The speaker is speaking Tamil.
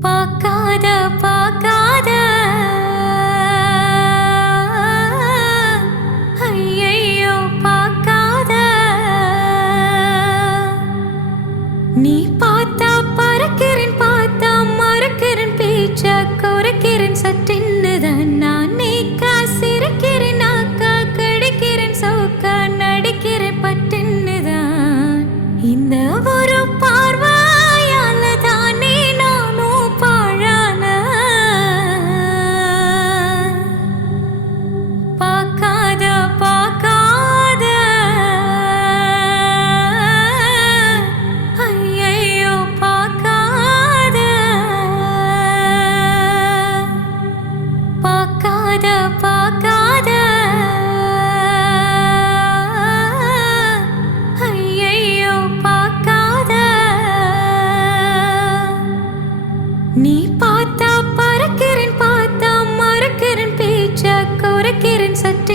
பார்க்காத பார்க்காத ஐயையோ பார்க்காத நீ பார்த்தா பறக்கிறேன் பார்த்தா மறக்கிறேன் பேச்ச குறைக்கிறேன் சட்டின்னுதான் நான் நீக்கா சிரிக்கிறேன் நாக்கா கடிக்கிறேன் சவுக்கா நடிக்கிறேன் பட்டின்னுதான் இந்த ஒரு பார்வையால தானே நானும் பாழான பார்க்காத பார்க்காத ஐயையோ பார்க்காத பார்க்காத பார்க்காத ஐயையோ பார்க்காத நீ பார்த்தா பறக்கிறேன் பார்த்தா மறக்கிறேன் பேச்ச குறைக்கிறேன் சட்ட